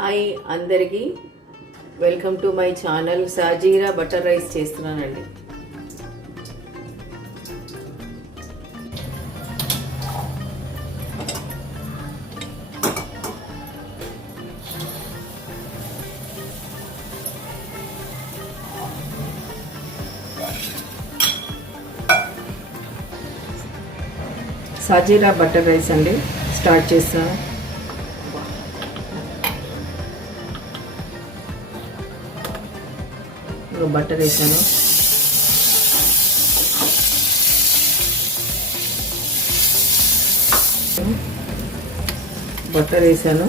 Hi అందరికీ welcome to my channel. Shahjeera butter rice చేస్తున్నానండి. సాజీరా butter rice అండి start చేస్తాను. బటర్ వేసాను, బటర్ వేసాను,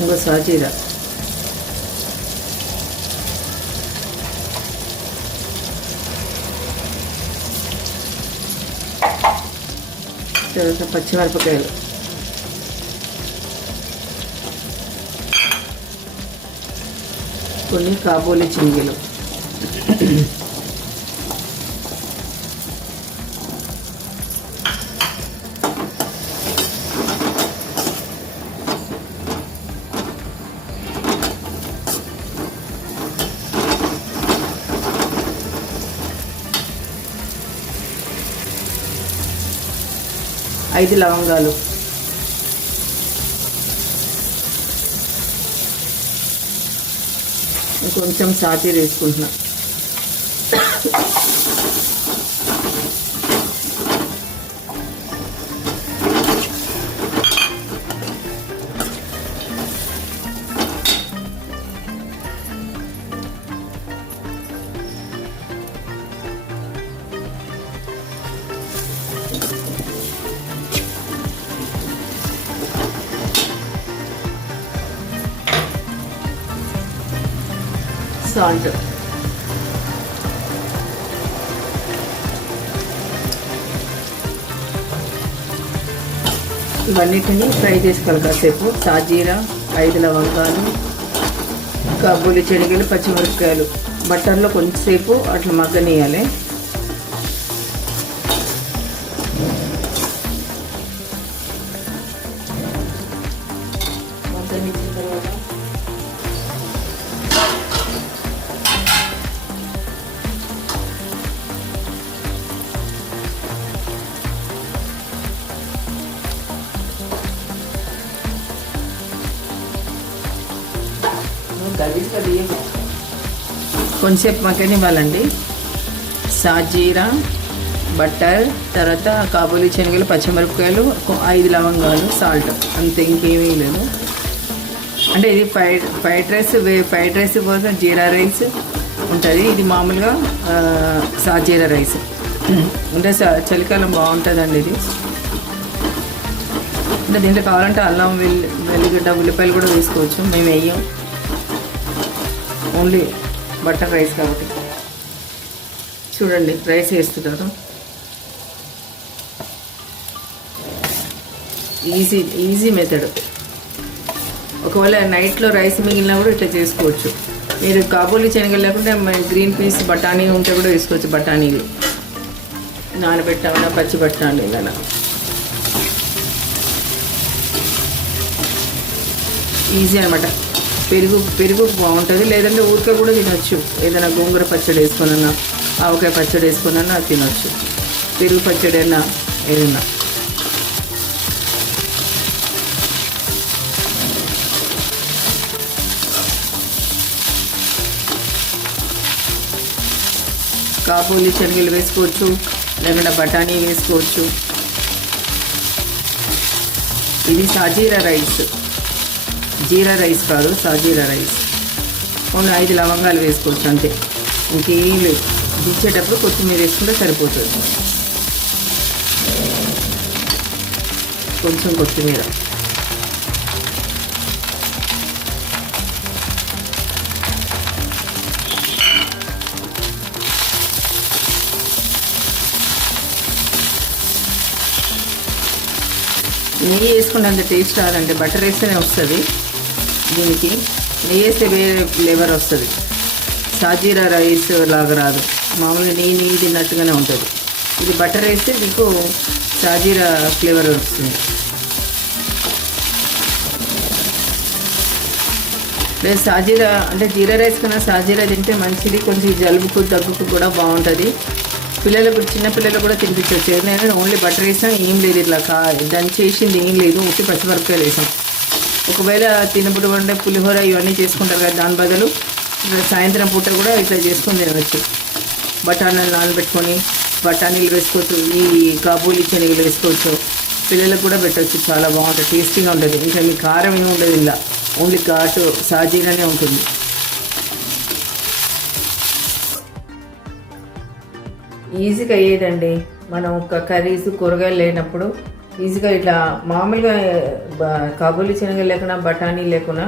ఇంకా సాజీరా తర్వాత పచ్చిమిరపకాయలు, కొన్ని కాబూలి చింగిలు, ఐదు లవంగాలు, కొంచెం సాజీర వేసుకుంటున్నా, సాల్ట్, ఇవన్నిటిని ఫ్రై చేసుకోవాలి కాసేపు. సాజీరా, ఐదు లవంగాలు, కాబూలి శనగలు, పచ్చిమిరపకాయలు బట్టర్లో కొంచెంసేపు అట్లా మగ్గనియాలి. మగ్గనిచ్చిన తర్వాత కొంచెంసేపు మగ్గనివ్వాలండి. సాజీరా, బటర్, తర్వాత కాబూలి శనగలు, పచ్చిమిరపకాయలు, ఐదు లవంగాలు, సాల్ట్, అంతే, ఇంకేమీ లేదు. అంటే ఇది ఫ్రైడ్ రైస్ కోసం జీరా రైస్ ఉంటుంది. ఇది మామూలుగా సాజీరా రైస్ అంటే చలికాలం బాగుంటుందండి ఇది. అంటే దీంట్లో కావాలంటే అల్లం వెల్లిగడ్డ ఉల్లిపాయలు కూడా వేసుకోవచ్చు. మేము వేయం, ఓన్లీ బటర్ రైస్ కాబట్టి. చూడండి రైస్ వేస్తున్నారు. Easy method. ఒకవేళ నైట్లో రైస్ మిగిలినా కూడా ఇట్లా చేసుకోవచ్చు. మీరు కాబూలి శనగలు లేకుంటే గ్రీన్ పీస్ బఠానీ ఉంటే కూడా వేసుకోవచ్చు. బఠానీలు నానబెట్టామన్నా, పచ్చి బఠానీలు అలా ఈజీ అనమాట. పెరుగు బాగుంటుంది, లేదంటే ఊరికే కూడా తినొచ్చు. ఏదైనా గోంగూర పచ్చడి వేసుకున్నా, ఆవకాయ పచ్చడి వేసుకున్నా తినొచ్చు. పెరుగు పచ్చడి అయినా ఏదైనా. కాబూలి శనగలు వేసుకోవచ్చు, లేకుంటే బఠానీ వేసుకోవచ్చు. ఇది సాజీరా రైస్, జీరా రైస్ కాదు, సాజీరా రైస్. ఓన్లీ 5 లవంగాలు వేసుకోవచ్చు అంతే, ఇంకేం లేదు. దించేటప్పుడు కొత్తిమీర వేసుకుంటే సరిపోతుంది. కొంచెం కొత్తిమీర, నెయ్యి వేసుకున్నంత టేస్ట్ రాదండి, బటర్ వేస్తేనే వస్తుంది దీనికి. నెయ్యి వేస్తే వేరే ఫ్లేవర్ వస్తుంది. సాజీరా రైస్ లాగా రాదు, మామూలుగా నెయ్యి తిన్నట్టుగానే ఉంటుంది. ఇది బటర్ వేస్తే మీకు సాజీరా ఫ్లేవర్ వస్తుంది. లేదు సాజీరా అంటే జీరా రైస్ కన్నా సాజీరా తింటే మంచిది, కొంచెం జలుబుకు దగ్గుకు కూడా బాగుంటుంది. పిల్లలకు చిన్నపిల్లలు కూడా తినిపించవచ్చు. ఎందుకంటే ఓన్లీ బటర్ వేసాం, ఏం లేదు ఇట్లా దాన్ని చేసింది ఏం లేదు, ఉట్టి పచ్చిమిరపకాయలు వేసాం. ఒకవేళ తినప్పుడు అంటే పులిహోర ఇవన్నీ చేసుకుంటారు కదా, దాని బదులు సాయంత్రం పూట కూడా ఇట్లా చేసుకొని తినవచ్చు. బఠానీలు నానబెట్టుకొని బఠానీలు వేసుకోవచ్చు, ఈ కాబూలి శనగలు వేసుకోవచ్చు, పిల్లలకు కూడా పెట్టవచ్చు. చాలా బాగుంటుంది, టేస్టీగా ఉంటుంది. ఇంకా మీ కారం ఏమి ఉండదు, ఇలా ఓన్లీ ఘాటు సాజీరానే ఉంటుంది. ఈజీగా అయ్యేదండి. మనం ఒక కర్రీస్ కూరగాయలు లేనప్పుడు ఈజీగా ఇట్లా మామూలుగా కాబూలి శనగలు లేకుండా బఠానీ లేకుండా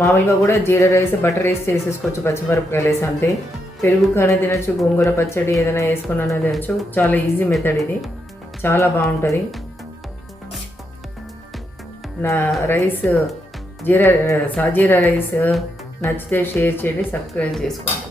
మామూలుగా కూడా జీరా రైస్ బటర్ రైస్ చేసేసుకోవచ్చు, పచ్చిమిరపకాయలు వేసి అంతే. పెరుగు కానీ తినచ్చు, గోంగూర పచ్చడి ఏదైనా వేసుకున్నా తినచ్చు. చాలా ఈజీ మెథడ్ ఇది, చాలా బాగుంటుంది. నా రైస్ సాజీరా రైస్ నచ్చితే షేర్ చేయండి, సబ్స్క్రైబ్ చేసుకోండి.